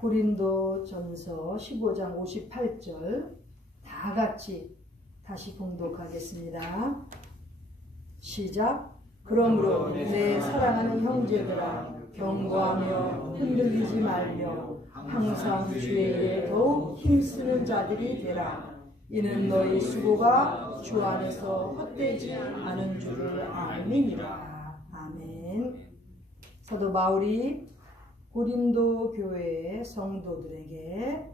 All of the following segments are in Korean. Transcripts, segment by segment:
고린도전서 15장 58절 다 같이 다시 봉독하겠습니다. 시작. 그러므로 내 사랑하는 형제들아, 경고하며 흔들리지 말며 항상 주의 일에 더욱 힘쓰는 자들이 되라. 이는 너희 수고가 주 안에서 헛되지 않은 줄을 알미니라. 아멘. 사도 바울이 고린도 교회의 성도들에게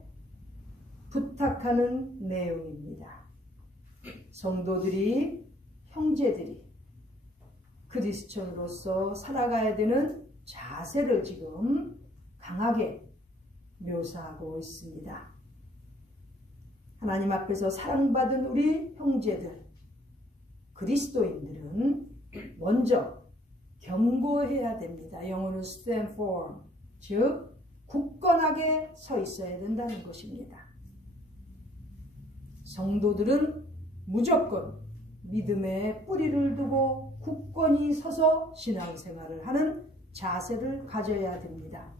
부탁하는 내용입니다. 성도들이, 형제들이 크리스천으로서 살아가야 되는 자세를 지금 강하게 묘사하고 있습니다. 하나님 앞에서 사랑받은 우리 형제들, 그리스도인들은 먼저 견고해야 됩니다. 영어는 stand firm, 즉 굳건하게 서 있어야 된다는 것입니다. 성도들은 무조건 믿음에 뿌리를 두고 굳건히 서서 신앙생활을 하는 자세를 가져야 됩니다.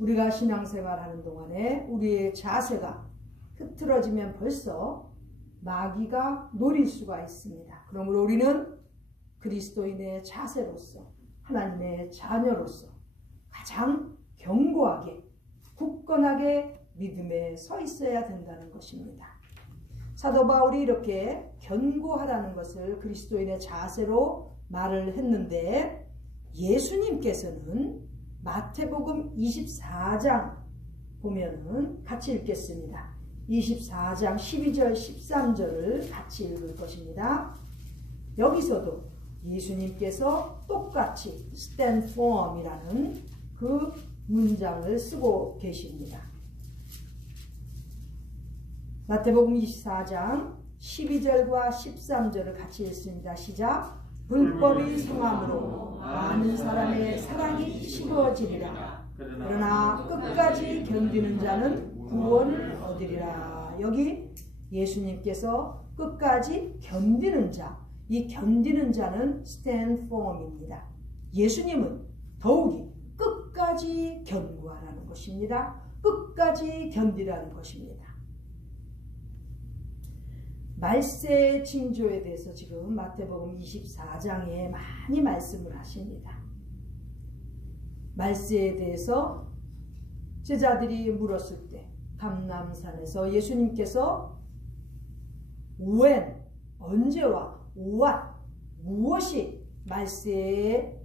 우리가 신앙생활하는 동안에 우리의 자세가 흐트러지면 벌써 마귀가 노릴 수가 있습니다. 그러므로 우리는 그리스도인의 자세로서, 하나님의 자녀로서 가장 견고하게, 굳건하게 믿음에 서 있어야 된다는 것입니다. 사도 바울이 이렇게 견고하라는 것을 그리스도인의 자세로 말을 했는데, 예수님께서는 마태복음 24장 보면은 같이 읽겠습니다. 24장 12절 13절을 같이 읽을 것입니다. 여기서도 예수님께서 똑같이 stand firm이라는 그 문장을 쓰고 계십니다. 마태복음 24장 12절과 13절을 같이 읽습니다. 시작. 불법이 성함으로 많은 사람의 사랑이 식어지리라. 그러나 끝까지 견디는 자는 구원을 얻으리라. 여기 예수님께서 끝까지 견디는 자, 이 견디는 자는 stand firm입니다. 예수님은 더욱이 끝까지 견고하라는 것입니다. 끝까지 견디라는 것입니다. 말세의 징조에 대해서 지금 마태복음 24장에 많이 말씀을 하십니다. 말세에 대해서 제자들이 물었을 때 감람산에서 예수님께서 when, 언제와 what, 무엇이 말세에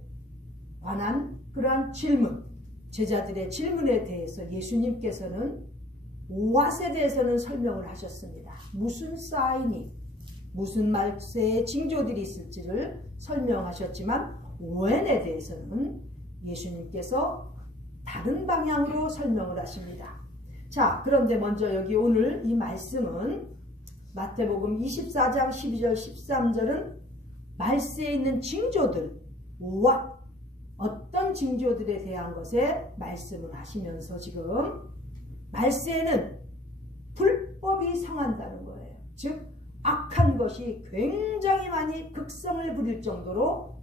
관한 그러한 질문, 제자들의 질문에 대해서 예수님께서는 what에 대해서는 설명을 하셨습니다. 무슨 사인이, 무슨 말세의 징조들이 있을지를 설명하셨지만 when에 대해서는 예수님께서 다른 방향으로 설명을 하십니다. 자, 그런데 먼저 여기 오늘 이 말씀은 마태복음 24장 12절 13절은 말세에 있는 징조들, what, 어떤 징조들에 대한 것에 말씀을 하시면서 지금 말세에는 불법이 성한다는 거예요. 즉 악한 것이 굉장히 많이 극성을 부릴 정도로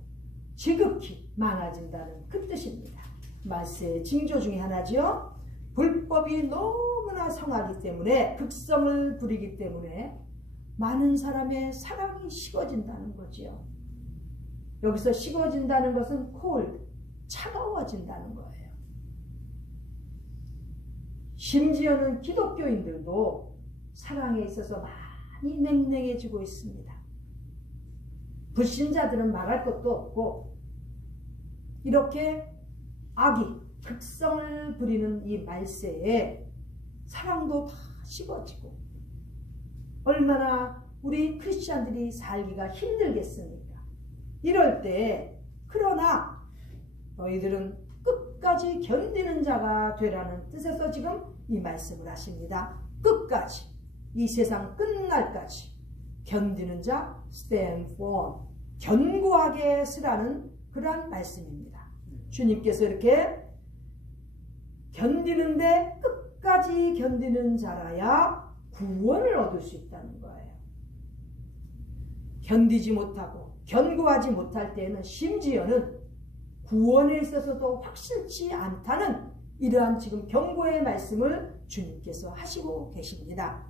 지극히 많아진다는 그 뜻입니다. 말세의 징조 중에 하나죠. 불법이 너무나 성하기 때문에, 극성을 부리기 때문에 많은 사람의 사랑이 식어진다는 거죠. 여기서 식어진다는 것은 cold, 차가워진다는 거예요. 심지어는 기독교인들도 사랑에 있어서 많이 냉랭해지고 있습니다. 불신자들은 말할 것도 없고, 이렇게 악이 극성을 부리는 이 말세에 사랑도 다 식어지고, 얼마나 우리 크리스찬들이 살기가 힘들겠습니까? 이럴 때, 그러나 너희들은 끝까지 견디는 자가 되라는 뜻에서 지금 이 말씀을 하십니다. 끝까지, 이 세상 끝날까지 견디는 자, stand firm, 견고하게 서라는 그러한 말씀입니다. 주님께서 이렇게 견디는데 끝까지 견디는 자라야 구원을 얻을 수 있다는 거예요. 견디지 못하고 견고하지 못할 때에는 심지어는 구원에 있어서도 확실치 않다는 이러한 지금 경고의 말씀을 주님께서 하시고 계십니다.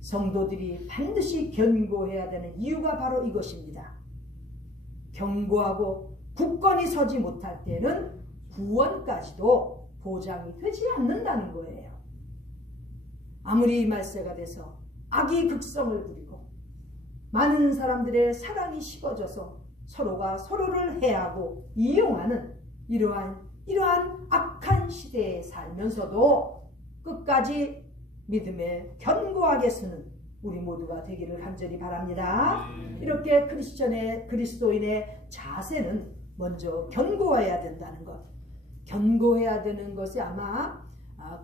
성도들이 반드시 견고해야 되는 이유가 바로 이것입니다. 견고하고 굳건히 서지 못할 때는 구원까지도 보장이 되지 않는다는 거예요. 아무리 말세가 돼서 악이 극성을 부리고 많은 사람들의 사랑이 식어져서 서로가 서로를 해하고 이용하는 이러한 악한 시대에 살면서도 끝까지 믿음에 견고하게 서는 우리 모두가 되기를 간절히 바랍니다. 이렇게 그리스도인의 자세는 먼저 견고해야 된다는 것. 견고해야 되는 것이 아마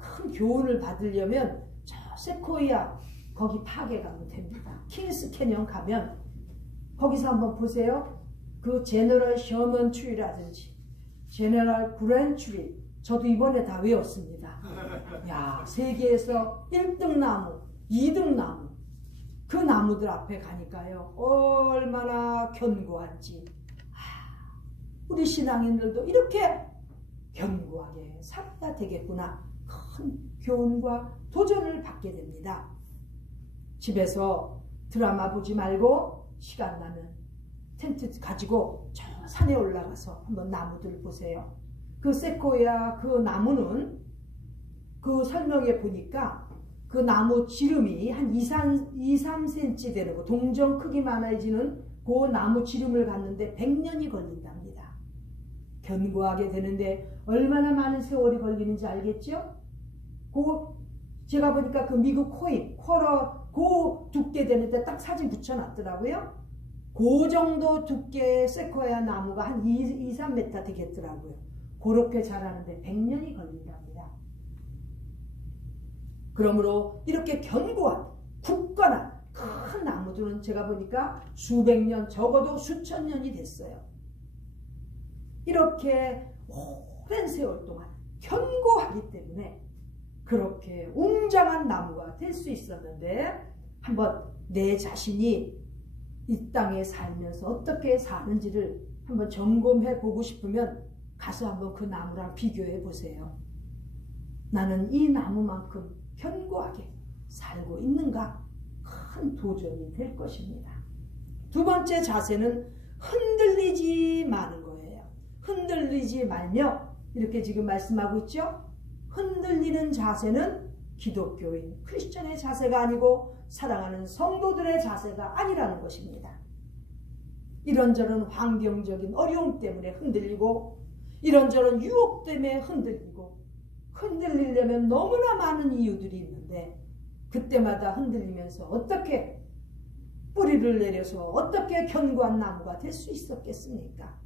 큰 교훈을 받으려면 저 세코이아 거기 파괴 가면 됩니다. 킹스 캐년 가면 거기서 한번 보세요. 그 제너럴 셔먼 트리라든지 제너럴 그랜 트리, 저도 이번에 다 외웠습니다. 야, 세계에서 1등 나무, 2등 나무, 그 나무들 앞에 가니까요, 얼마나 견고한지. 우리 신앙인들도 이렇게 견고하게 살아야 되겠구나. 큰 교훈과 도전을 받게 됩니다. 집에서 드라마 보지 말고 시간 나면 텐트 가지고 저 산에 올라가서 한번 나무들 보세요. 그 세코야 그 나무는 그 설명에 보니까 그 나무 지름이 한 2-3cm 되는 거, 동전 크기 많아지는 그 나무 지름을 갖는데 100년이 걸린답니다. 견고하게 되는데 얼마나 많은 세월이 걸리는지 알겠죠? 제가 보니까 그 미국 코인, 쿼러, 그 두께 되는데 딱 사진 붙여놨더라고요. 그 정도 두께의 세코야 나무가 한 2-3m 되겠더라고요. 그렇게 자라는데 100년이 걸린답니다. 그러므로 이렇게 견고한, 굳건한 큰 나무들은 제가 보니까 수백 년, 적어도 수천 년이 됐어요. 이렇게 오랜 세월 동안 견고하기 때문에 그렇게 웅장한 나무가 될 수 있었는데, 한번 내 자신이 이 땅에 살면서 어떻게 사는지를 한번 점검해 보고 싶으면 가서 한번 그 나무랑 비교해 보세요. 나는 이 나무만큼 견고하게 살고 있는가? 큰 도전이 될 것입니다. 두 번째 자세는 흔들리지 마는 거예요. 흔들리지 말며, 이렇게 지금 말씀하고 있죠? 흔들리는 자세는 기독교인, 크리스천의 자세가 아니고 사랑하는 성도들의 자세가 아니라는 것입니다. 이런저런 환경적인 어려움 때문에 흔들리고, 이런저런 유혹 때문에 흔들리고, 흔들리려면 너무나 많은 이유들이 있는데, 그때마다 흔들리면서 어떻게 뿌리를 내려서 어떻게 견고한 나무가 될 수 있었겠습니까?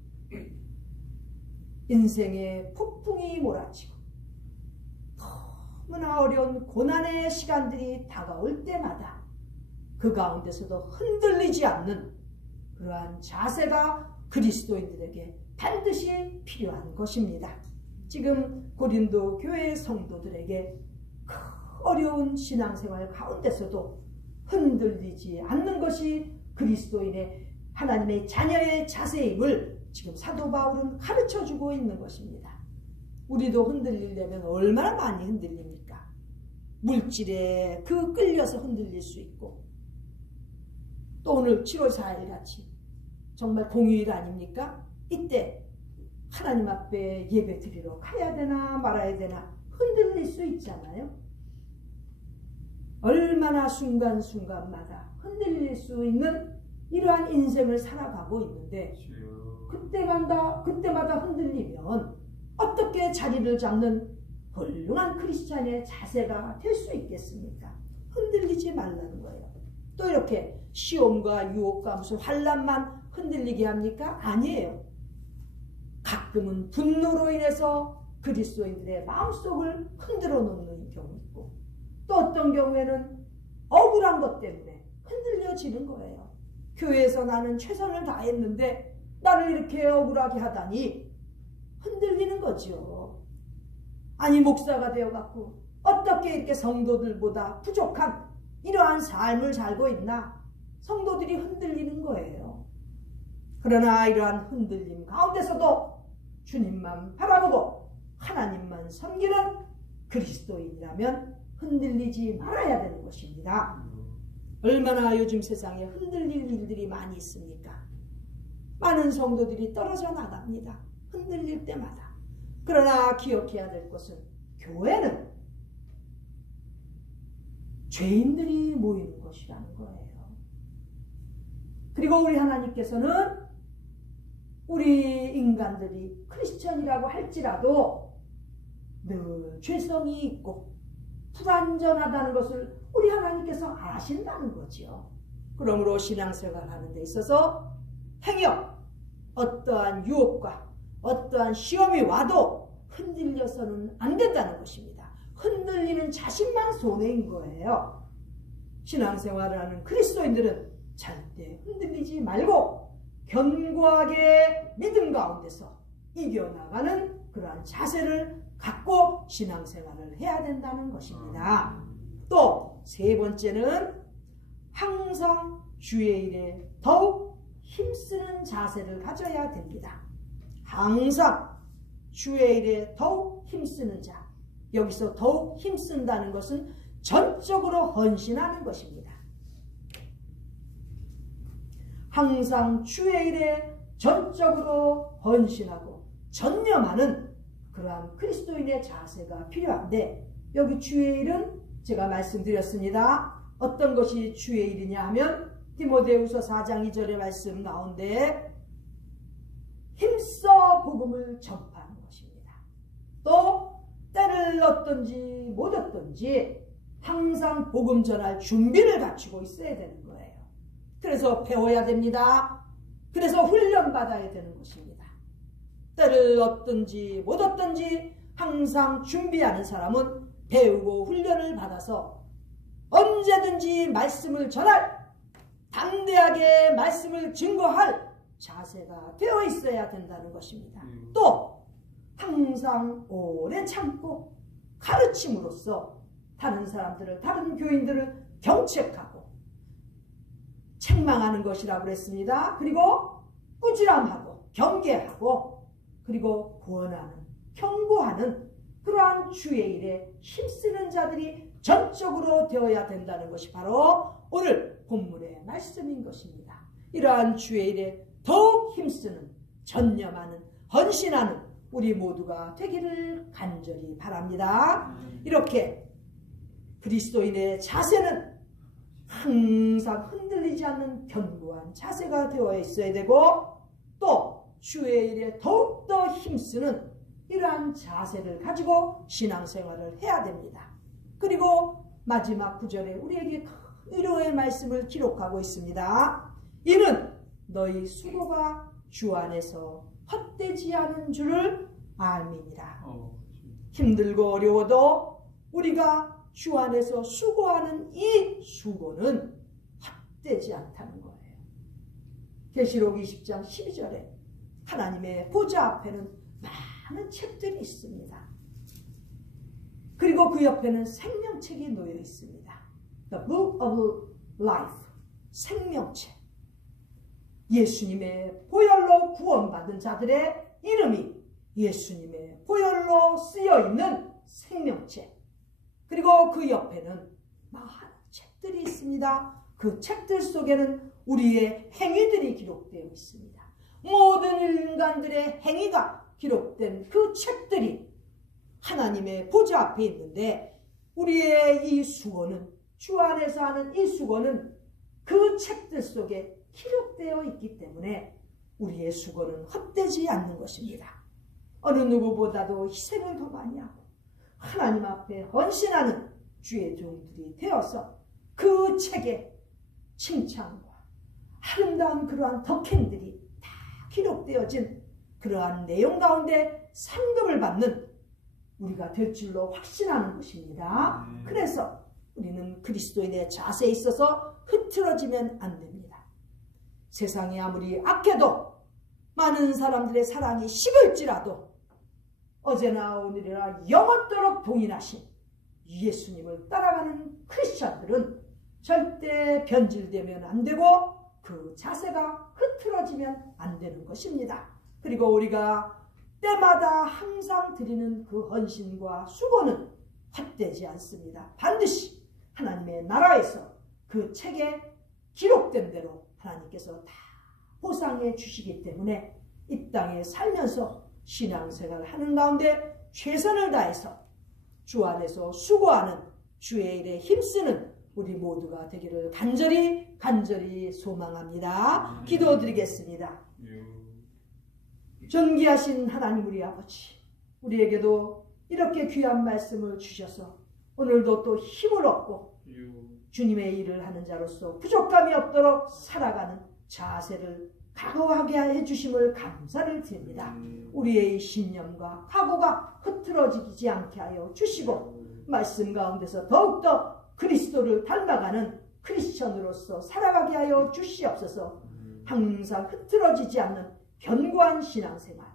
인생의 폭풍이 몰아치고 너무나 어려운 고난의 시간들이 다가올 때마다 그 가운데서도 흔들리지 않는 그러한 자세가 그리스도인들에게 반드시 필요한 것입니다. 지금 고린도 교회 성도들에게 그 어려운 신앙생활 가운데서도 흔들리지 않는 것이 그리스도인의 하나님의 자녀의 자세임을 지금 사도 바울은 가르쳐주고 있는 것입니다. 우리도 흔들리려면 얼마나 많이 흔들립니까? 물질에 끌려서 흔들릴 수 있고, 또 오늘 7월 4일 같이 정말 공휴일 아닙니까? 이때 하나님 앞에 예배 드리러 가야 되나 말아야 되나 흔들릴 수 있잖아요. 얼마나 순간순간마다 흔들릴 수 있는 이러한 인생을 살아가고 있는데, 그때마다 흔들리면 어떻게 자리를 잡는 훌륭한 크리스찬의 자세가 될 수 있겠습니까? 흔들리지 말라는 거예요. 또 이렇게 시험과 유혹과 무슨 환난만 흔들리게 합니까? 아니에요. 가끔은 분노로 인해서 그리스도인들의 마음속을 흔들어 놓는 경우 있고, 또 어떤 경우에는 억울한 것 때문에 흔들려지는 거예요. 교회에서 나는 최선을 다했는데 나를 이렇게 억울하게 하다니 흔들리는 거죠. 아니, 목사가 되어갖고 어떻게 이렇게 성도들보다 부족한 이러한 삶을 살고 있나? 성도들이 흔들리는 거예요. 그러나 이러한 흔들림 가운데서도 주님만 바라보고 하나님만 섬기는 그리스도인이라면 흔들리지 말아야 되는 것입니다. 얼마나 요즘 세상에 흔들릴 일들이 많이 있습니까? 많은 성도들이 떨어져 나갑니다. 흔들릴 때마다. 그러나 기억해야 될 것은 교회는 죄인들이 모이는 것이라는 거예요. 그리고 우리 하나님께서는 우리 인간들이 크리스천이라고 할지라도 늘 죄성이 있고 불완전하다는 것을 우리 하나님께서 아신다는 거지요. 그러므로 신앙생활하는 데 있어서 행여 어떠한 유혹과 어떠한 시험이 와도 흔들려서는 안 된다는 것입니다. 흔들리는 자신만 손해인 거예요. 신앙생활을 하는 그리스도인들은 절대 흔들리지 말고 견고하게 믿음 가운데서 이겨나가는 그러한 자세를 갖고 신앙생활을 해야 된다는 것입니다. 또 세 번째는 항상 주의 일에 더욱 힘쓰는 자세를 가져야 됩니다. 항상 주의 일에 더욱 힘쓰는 자. 여기서 더욱 힘쓴다는 것은 전적으로 헌신하는 것입니다. 항상 주의 일에 전적으로 헌신하고 전념하는 그러한 그리스도인의 자세가 필요한데, 여기 주의 일은 제가 말씀드렸습니다. 어떤 것이 주의 일이냐 하면 디모데후서 4장 2절의 말씀 나온데 힘써 복음을 전파하는 것입니다. 또 때를 얻든지 못 얻든지 항상 복음 전할 준비를 갖추고 있어야 되는 거예요. 그래서 배워야 됩니다. 그래서 훈련받아야 되는 것입니다. 때를 얻든지 못 얻든지 항상 준비하는 사람은 배우고 훈련을 받아서 언제든지 말씀을 전할, 담대하게 말씀을 증거할 자세가 되어 있어야 된다는 것입니다. 또 항상 오래 참고 가르침으로써 다른 사람들을, 다른 교인들을 경책하고 책망하는 것이라고 그랬습니다. 그리고 꾸지람하고 경계하고 그리고 구원하는, 경고하는 그러한 주의 일에 힘쓰는 자들이 전적으로 되어야 된다는 것이 바로 오늘 본문의 말씀인 것입니다. 이러한 주의 일에 더욱 힘쓰는, 전념하는, 헌신하는 우리 모두가 되기를 간절히 바랍니다. 이렇게 그리스도인의 자세는 항상 흔들리지 않는 견고한 자세가 되어 있어야 되고, 또 주의 일에 더욱더 힘쓰는 이러한 자세를 가지고 신앙생활을 해야 됩니다. 그리고 마지막 구절에 우리에게 위로의 말씀을 기록하고 있습니다. 이는 너희 수고가 주 안에서 헛되지 않은 줄을 알미니라. 힘들고 어려워도 우리가 주 안에서 수고하는 이 수고는 헛되지 않다는 거예요. 계시록 20장 12절에 하나님의 보좌 앞에는 많은 책들이 있습니다. 그리고 그 옆에는 생명책이 놓여 있습니다. The Book of Life, 생명책. 예수님의 보혈로 구원받은 자들의 이름이 예수님의 보혈로 쓰여 있는 생명책. 그리고 그 옆에는 많은 책들이 있습니다. 그 책들 속에는 우리의 행위들이 기록되어 있습니다. 모든 인간들의 행위가 기록된 그 책들이 하나님의 보좌 앞에 있는데, 우리의 이 수고는, 주 안에서 하는 이 수고는 그 책들 속에 기록되어 있기 때문에 우리의 수고는 헛되지 않는 것입니다. 어느 누구보다도 희생을 더 많이 하고 하나님 앞에 헌신하는 주의 종들이 되어서 그 책에 칭찬과 아름다운 그러한 덕행들이 다 기록되어진 그러한 내용 가운데 상급을 받는 우리가 될 줄로 확신하는 것입니다. 그래서 우리는 그리스도인의 자세에 있어서 흐트러지면 안 됩니다. 세상이 아무리 악해도, 많은 사람들의 사랑이 식을지라도 어제나 오늘이나 영원토록 동일하신 예수님을 따라가는 크리스천들은 절대 변질되면 안 되고 그 자세가 흐트러지면 안 되는 것입니다. 그리고 우리가 때마다 항상 드리는 그 헌신과 수고는 헛되지 않습니다. 반드시 하나님의 나라에서 그 책에 기록된 대로 하나님께서 다 보상해 주시기 때문에 이 땅에 살면서 신앙생활을 하는 가운데 최선을 다해서 주 안에서 수고하는 주의 일에 힘쓰는 우리 모두가 되기를 간절히 소망합니다. 기도드리겠습니다. 존귀하신 하나님 우리 아버지, 우리에게도 이렇게 귀한 말씀을 주셔서 오늘도 또 힘을 얻고 주님의 일을 하는 자로서 부족함이 없도록 살아가는 자세를 각오하게 해주심을 감사를 드립니다. 우리의 신념과 각오가 흐트러지지 않게 하여 주시고 말씀 가운데서 더욱더 그리스도를 닮아가는 크리스천으로서 살아가게 하여 주시옵소서. 항상 흐트러지지 않는 견고한 신앙생활,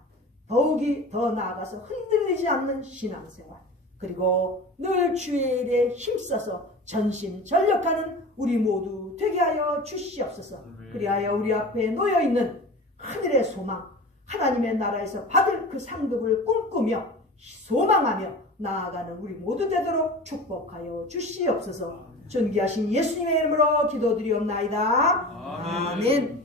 더욱이 더 나아가서 흔들리지 않는 신앙생활, 그리고 늘 주의 일에 힘써서 전심전력하는 우리 모두 되게 하여 주시옵소서. 그리하여 우리 앞에 놓여있는 하늘의 소망, 하나님의 나라에서 받을 그 상급을 꿈꾸며 소망하며 나아가는 우리 모두 되도록 축복하여 주시옵소서. 존귀하신 예수님의 이름으로 기도드리옵나이다. 아멘.